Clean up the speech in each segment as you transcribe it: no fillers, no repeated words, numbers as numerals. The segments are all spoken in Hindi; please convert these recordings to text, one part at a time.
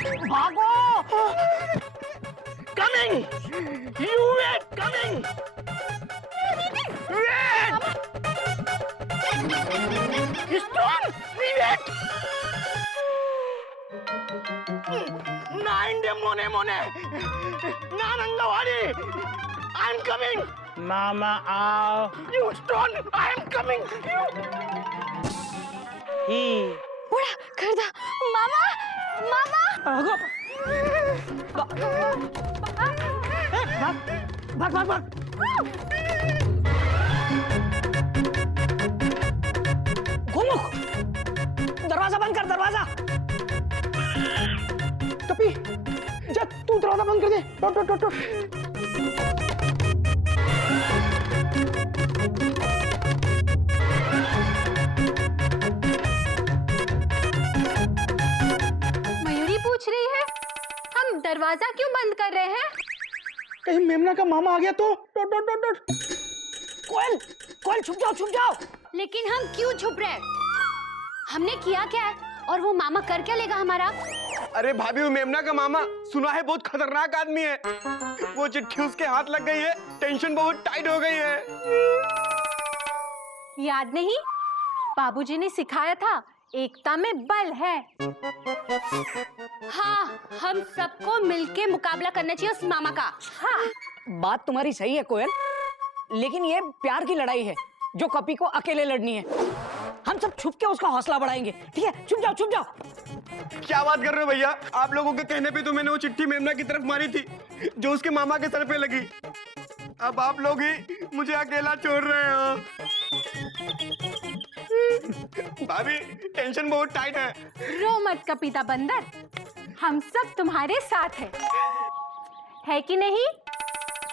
भागो। Coming, you wait, coming, wait, stone, wait. ना इंडे मोने मोने, ना नंगवाड़ी, आई एम कमिंग। मामा आओ। You stone, I am coming. ही उड़ा कर दा। मामा, मामा। भाग भाग भाग भाग। गोमुख, दरवाजा बंद कर, दरवाजा। कपी, जा तू दरवाजा बंद कर दे। टो टो टो टो। मयूरी पूछ रही है हम दरवाजा क्यों बंद कर रहे हैं? कहीं मेमना का मामा आ गया तो। टो टो टो टो। कोयल, कोयल छुप जाओ, छुप जाओ। लेकिन हम क्यों छुप रहे हैं? हमने किया क्या है और वो मामा कर क्या लेगा हमारा? अरे भाभी, वो मेमना का मामा सुना है बहुत खतरनाक आदमी है। वो चिट्ठी उसके हाथ लग गई है, टेंशन बहुत टाइट हो गई है। याद नहीं, बाबूजी ने सिखाया था एकता में बल है। हाँ, हम सबको मिलके मुकाबला करना चाहिए उस मामा का। हाँ, बात तुम्हारी सही है कोयल, लेकिन ये प्यार की लड़ाई है जो कपी को अकेले लड़नी है। हम सब छुप के उसका हौसला बढ़ाएंगे, ठीक है? छुप जाओ, छुप जाओ। क्या बात कर रहे हो भैया? आप लोगों के कहने पे तो मैंने वो चिट्ठी मेमना की तरफ मारी थी जो उसके मामा के सर पे लगी। अब आप लोग ही मुझे अकेला छोड़ रहे हो। भाभी, टेंशन बहुत टाइट है। रो मत कपीता बंदर, हम सब तुम्हारे साथ है कि नहीं?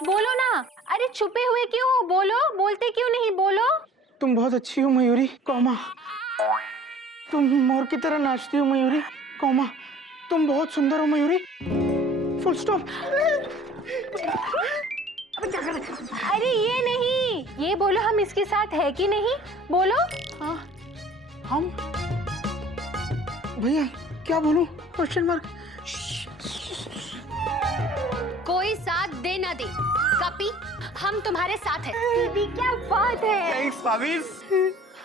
बोलो ना। अरे छुपे हुए क्यों हो? बोलो, बोलते क्यों नहीं? बोलो। तुम बहुत अच्छी हो मयूरी, कौमा। तुम मोर की तरह नाचती हो मयूरी, कौमा। तुम बहुत सुंदर हो मयूरी, फुल स्टॉप। अरे ये नहीं, ये बोलो हम इसके साथ है कि नहीं? बोलो। हाँ, हम भैया क्या बोलूं? Question mark. कोई साथ दे ना दे, कपी हम तुम्हारे साथ हैं। दीदी क्या बात है। थैंक्स भाभी।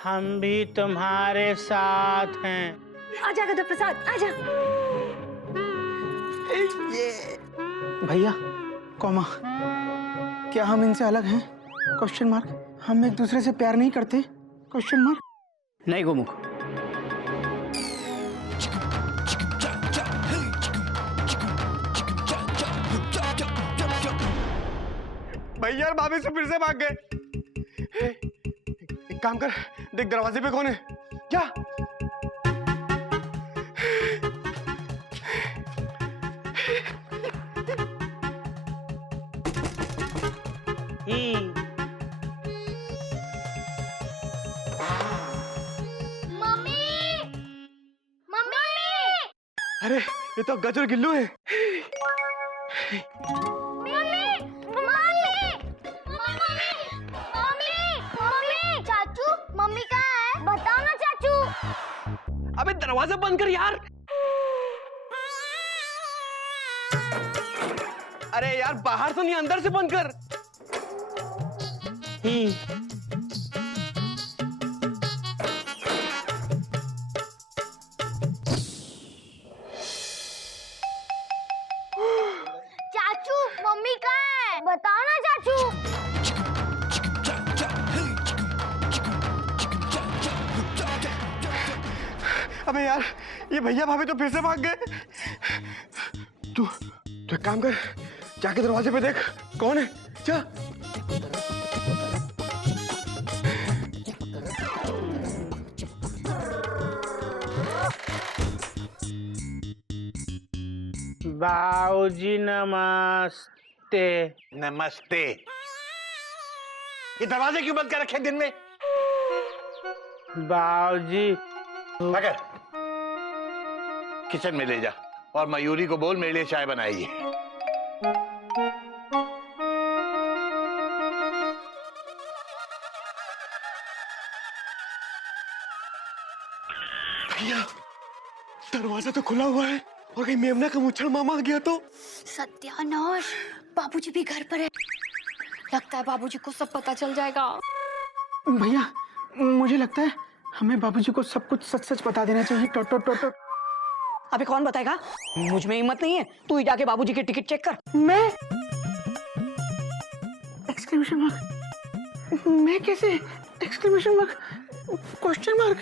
हम भी तुम्हारे साथ हैं। आजा गदर प्रसाद, आजा। भैया, कौमा, क्या हम इनसे अलग हैं? Question mark. हम एक दूसरे से प्यार नहीं करते? Question mark. नहीं गोमुख, भैया और भाभी से फिर से भाग गए। एक काम कर, देख दरवाजे पे कौन है। क्या? ही मम्मी, मम्मी। अरे ये तो गज और गिल्लू है। चाचू, मम्मी कहाँ है? बताओ ना चाचू। अबे दरवाजा बंद कर यार। अरे यार, बाहर से नहीं अंदर से बंद कर। ही चाचू, मम्मी कहाँ है? बताओ ना चाचू। अबे यार, ये भैया भाभी तो फिर से भाग गए। तू एक काम कर, जाके दरवाजे पे देख कौन है। जा। बाऊजी नमस्ते। नमस्ते। ये दरवाजे क्यों बंद कर रखे दिन में? बाऊजी मगर किचन में ले जा और मयूरी को बोल मेरे लिए चाय बनाइए। भैया, दरवाजा तो खुला हुआ है। और कहीं मेमना का मुच्छड़ मामा आ गया तो? सत्यानाश, बाबूजी भी घर पर है। लगता है बाबूजी को सब पता चल जाएगा। भैया मुझे लगता है हमें बाबूजी को सब कुछ सच सच बता देना चाहिए। टो टो टो टो। अबे कौन बताएगा? मुझ में हिम्मत नहीं है। तू ही जाके बाबूजी की टिकट चेक कर। मैं? Exclamation mark? मैं कैसे? Exclamation mark? Question mark?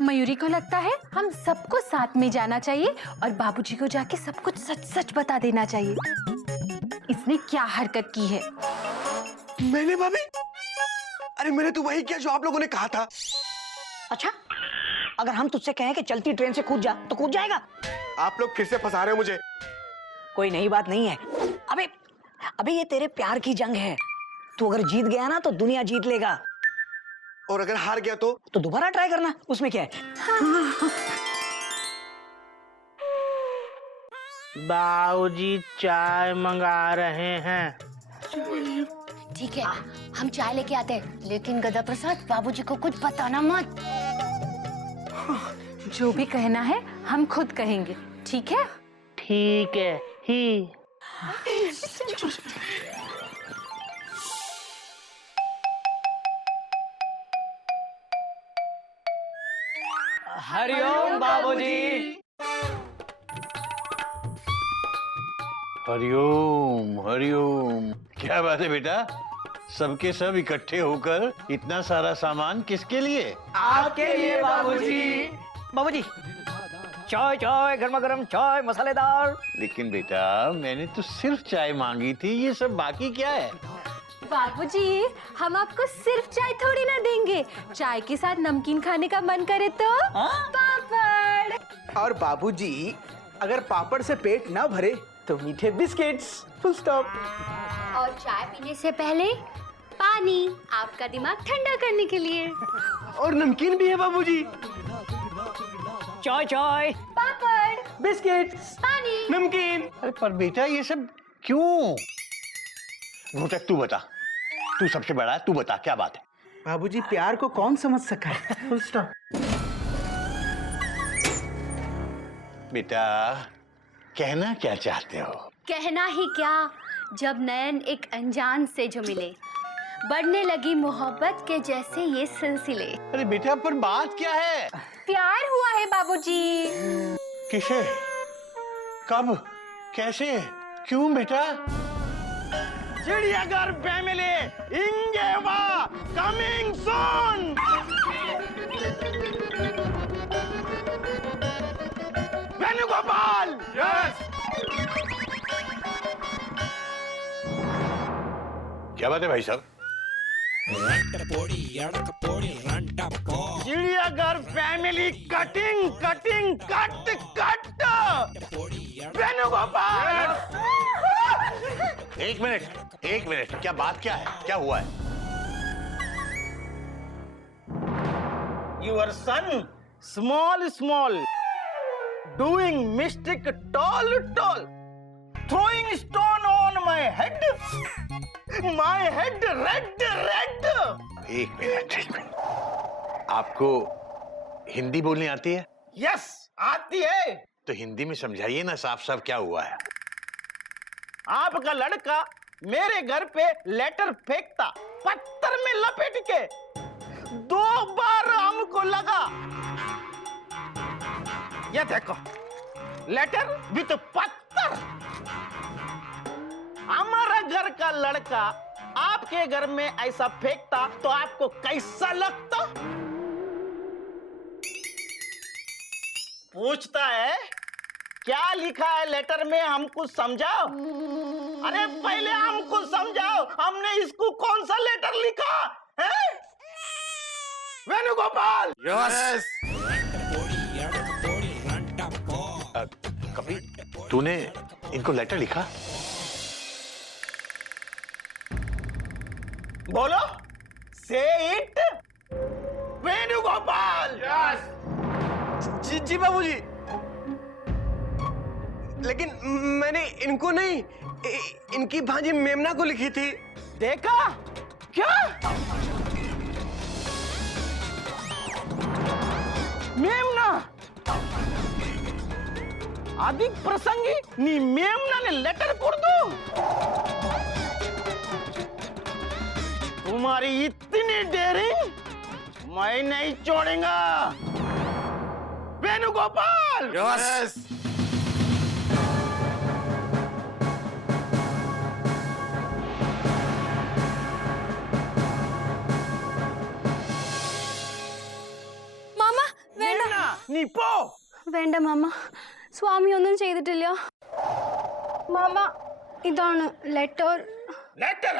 Mayuri को लगता है हम सबको साथ में जाना चाहिए और बाबूजी को जाके सब कुछ सच सच बता देना चाहिए। इसने क्या हरकत की है? मैंने भाभी? अरे मैंने तो वही किया जो आप लोगों ने कहा था। अच्छा, अगर हम तुझसे कहें कि चलती ट्रेन से कूद जा तो कूद जाएगा? आप लोग फिर से फंसा रहे हो मुझे। कोई नई बात नहीं है। अबे अबे ये तेरे प्यार की जंग है। तू अगर जीत गया ना तो दुनिया जीत लेगा, और अगर हार गया तो? तो दोबारा ट्राई करना, उसमें क्या है? बाबूजी चाय मंगा रहे हैं। ठीक है, हम चाय लेके आते हैं, लेकिन गदा प्रसाद बाबूजी को कुछ बताना मत। जो भी कहना है हम खुद कहेंगे, ठीक है? ठीक है ही। हरिओम बाबूजी। हरिओम हरिओम। क्या बात है बेटा, सबके सब इकट्ठे होकर इतना सारा सामान किसके लिए? आपके लिए बाबूजी। बाबूजी चाय चाय, गर्मा गर्म चाय, मसालेदार। लेकिन बेटा मैंने तो सिर्फ चाय मांगी थी, ये सब बाकी क्या है? बाबूजी, हम आपको सिर्फ चाय थोड़ी ना देंगे। चाय के साथ नमकीन खाने का मन करे तो पापड़। और बाबूजी अगर पापड़ से पेट ना भरे तो मीठे बिस्किट्स। Full stop. और चाय पीने से पहले पानी, आपका दिमाग ठंडा करने के लिए। और नमकीन भी है बाबूजी। चाय चाय, पापड़, बिस्किट्स, पानी। नमकीन। अरे पर बेटा ये सब क्यों? घोटक तू बता, तू सबसे बड़ा है, तू बता क्या बात है? बाबूजी प्यार को कौन समझ सका है? Full stop. बेटा कहना क्या चाहते हो? कहना ही क्या, जब नयन एक अनजान से जो मिले, बढ़ने लगी मोहब्बत के जैसे ये सिलसिले। अरे बेटा पर बात क्या है? प्यार हुआ है बाबूजी। किसे? कब? कैसे? क्यों बेटा? चिड़ियाघर फैमिली इंगेवा कमिंग सून। वेणुगोपाल। यस। क्या बात है भाई साहब? चिड़ियाघर family cutting cutting cut cut. Venugopal. एक मिनट, क्या बात क्या है? क्या हुआ है? Your son, small, doing mistake tall, throwing stone on my head red. एक मिनट। आपको हिंदी बोलनी आती है? Yes, आती है। तो हिंदी में समझाइए ना साफ साफ क्या हुआ है? आपका लड़का मेरे घर पे लेटर फेंकता, पत्थर में लपेट के। 2 बार हमको लगा। ये देखो, लेटर विथ पत्थर। हमारा घर का लड़का आपके घर में ऐसा फेंकता तो आपको कैसा लगता? पूछता है क्या लिखा है लेटर में, हमको समझाओ। अरे पहले हमको समझाओ, हमने इसको कौन सा लेटर लिखा है? वेणुगोपाल। यस। कभी तूने इनको लेटर लिखा? बोलो, से इट। वेणुगोपाल। जी बाबूजी। लेकिन मैंने इनको नहीं, इनकी भांजी मेमना को लिखी थी। देखा क्या? मेमना। अधिक प्रसंगी नी मेमना ने लेटर कर दो। तुम्हारी इतनी डेयरिंग मैं नहीं छोड़ूंगा। वेणुगोपाल। यस। മാമ വേണ്ട मेमना नी पो। വേണ്ട മാമ സ്വാമി ഒന്നും ചെയ്തിട്ടില്ല മാമ ഇതാണ് ലെറ്റർ लेटर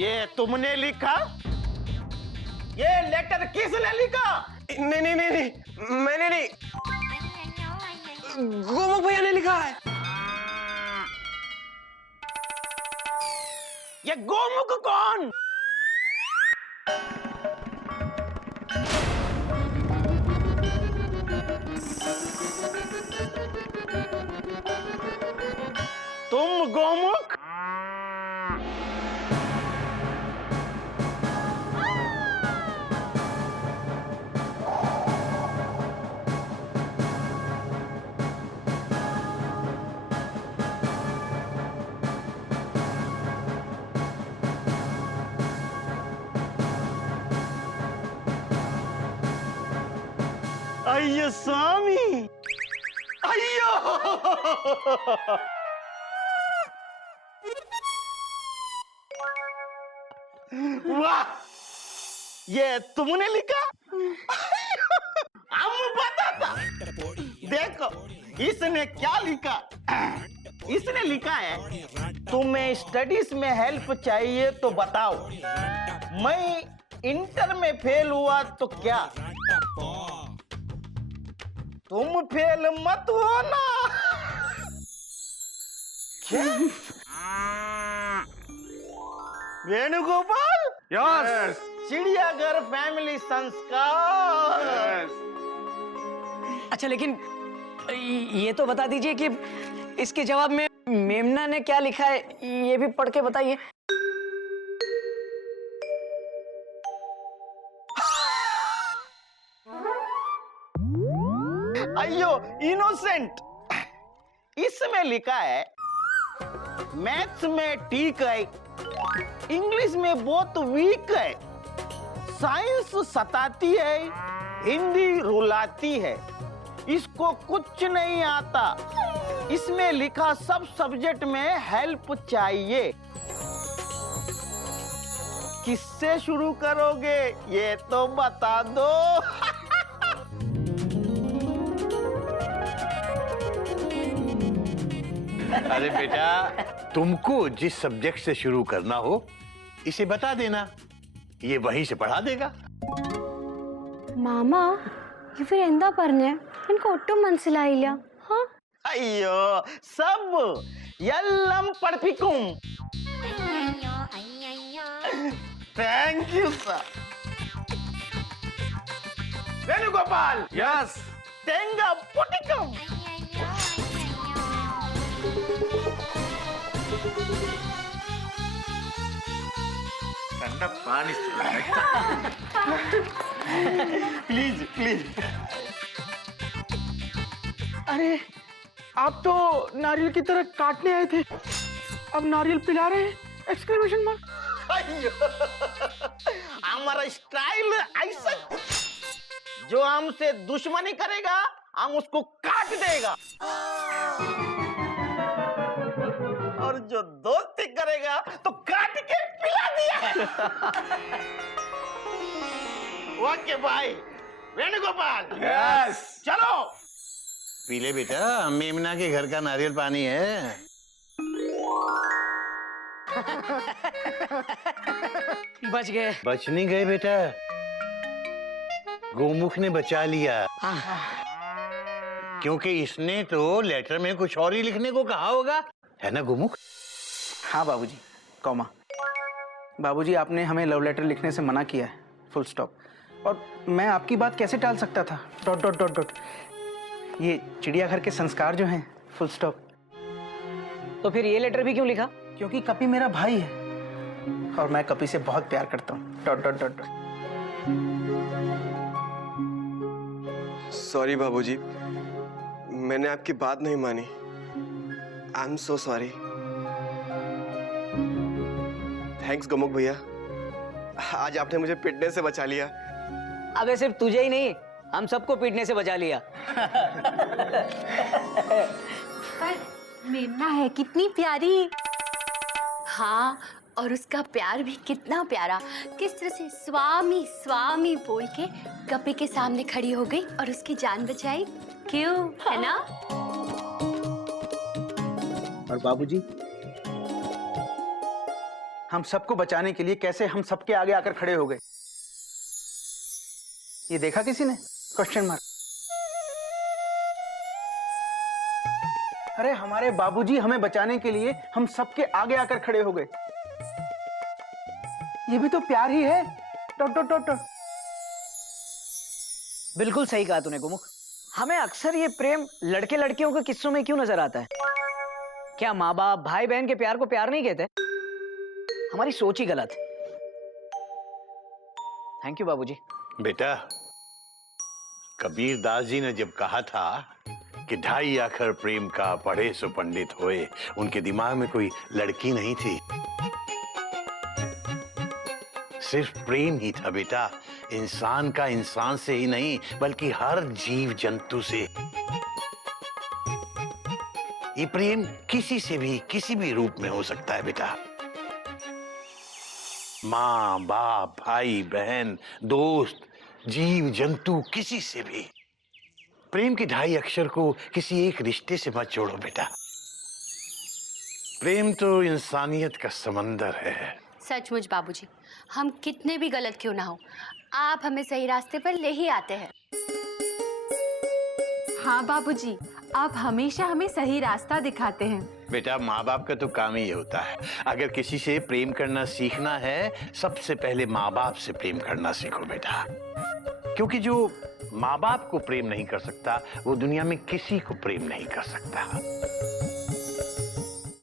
ये तुमने लिखा? ये लेटर किसने लिखा? नहीं नहीं नहीं नहीं, मैंने नहीं, गोमुख भैया ने लिखा है। ये गोमुख कौन? तुम गोमुख? अय्यो स्वामी, अय्यो। वाह, ये तुमने लिखा? हम पता था। देखो इसने क्या लिखा? इसने लिखा है तुम्हें स्टडीज में हेल्प चाहिए तो बताओ। मैं इंटर में फेल हुआ तो क्या तुम फेल मत होना। क्या? वेणुगोपाल। यस। चिड़ियाघर फैमिली संस्कार। अच्छा लेकिन ये तो बता दीजिए कि इसके जवाब में मेमना ने क्या लिखा है, ये भी पढ़ के बताइए। अयो इनोसेंट। इसमें लिखा है मैथ्स में ठीक है, इंग्लिश में बहुत वीक है, साइंस सताती है, हिंदी रुलाती है, इसको कुछ नहीं आता। इसमें लिखा सब सब्जेक्ट में हेल्प चाहिए। किससे शुरू करोगे ये तो बता दो। अरे बेटा, तुमको जिस सब्जेक्ट से शुरू करना हो इसे बता देना, ये वहीं से पढ़ा देगा। മാമ ഇവർ എന്താ പറഞ്ഞേ? എനിക്ക് ഒട്ടും മനസ്സിലായില്ല. ഹാ അയ്യോ സബ് എല്ലാം പഠിപ്പിക്കും. Thank you sir. Venugopal. Yes. തേങ്ങ പൊട്ടിക്കും. ठंडा पानी प्लीज प्लीज. अरे आप तो नारियल की तरह काटने आए थे, अब नारियल पिला रहे हैं? Exclamation mark. अय्यो, हमारा स्टाइल ऐसा, जो हमसे दुश्मनी करेगा हम उसको काट देगा, और जो दोस्ती करेगा तो काट के पिला दिया. ओके भाई. वेणुगोपाल. यस। चलो. पी ले बेटा, मेमना के घर का नारियल पानी है। बच गए। बच नहीं गए बेटा, गोमुख ने बचा लिया। क्योंकि इसने तो लेटर में कुछ और ही लिखने को कहा होगा, है ना गोमुख? हाँ बाबूजी, कॉमा। बाबूजी आपने हमें लव लेटर लिखने से मना किया है, फुल स्टॉप। और मैं आपकी बात कैसे टाल सकता था, डॉट डॉट डॉट डॉट। ये चिड़ियाघर के संस्कार जो हैं, फुल स्टॉप। तो फिर ये लेटर भी क्यों लिखा? क्योंकि कपी मेरा भाई है और मैं कपी से बहुत प्यार करता हूँ। Dot dot dot dot. Sorry बाबूजी, मैंने आपकी बात नहीं मानी। I am so sorry. Thanks Gomukh भैया, आज आपने मुझे पिटने से बचा लिया। अबे सिर्फ तुझे ही नहीं, हम सबको पीटने से बचा लिया। पर मेमना है कितनी प्यारी। हाँ, और उसका प्यार भी कितना प्यारा। किस तरह से स्वामी स्वामी बोल के कपी के सामने खड़ी हो गई और उसकी जान बचाई। क्यों, है ना? और बाबूजी, हम सबको बचाने के लिए कैसे हम सबके आगे आकर खड़े हो गए, ये देखा किसी ने? Question mark. अरे हमारे बाबूजी हमें बचाने के लिए हम सबके आगे आकर खड़े हो गए, ये भी तो प्यार ही है। Dot dot dot dot. बिल्कुल सही कहा तूने गोमुख। हमें अक्सर ये प्रेम लड़के लड़कियों के किस्सों में क्यों नजर आता है? क्या माँ बाप भाई बहन के प्यार को प्यार नहीं कहते? हमारी सोच ही गलत। थैंक यू बाबूजी। बेटा, कबीर दास जी ने जब कहा था कि ढाई आखर प्रेम का पढ़े सो पंडित होए, उनके दिमाग में कोई लड़की नहीं थी, सिर्फ प्रेम ही था बेटा। इंसान का इंसान से ही नहीं बल्कि हर जीव जंतु से। ये प्रेम किसी से भी किसी भी रूप में हो सकता है बेटा। माँ बाप भाई बहन दोस्त जीव जंतु किसी से भी। प्रेम के ढाई अक्षर को किसी एक रिश्ते से मत जोड़ो बेटा। प्रेम तो इंसानियत का समंदर है। सचमुच बाबूजी, हम कितने भी गलत क्यों ना हो, आप हमें सही रास्ते पर ले ही आते हैं। हाँ बाबूजी, आप हमेशा हमें सही रास्ता दिखाते हैं। बेटा, माँ बाप का तो काम ही ये होता है। अगर किसी से प्रेम करना सीखना है, सबसे पहले माँ बाप से प्रेम करना सीखो बेटा। क्योंकि जो माँ बाप को प्रेम नहीं कर सकता, वो दुनिया में किसी को प्रेम नहीं कर सकता।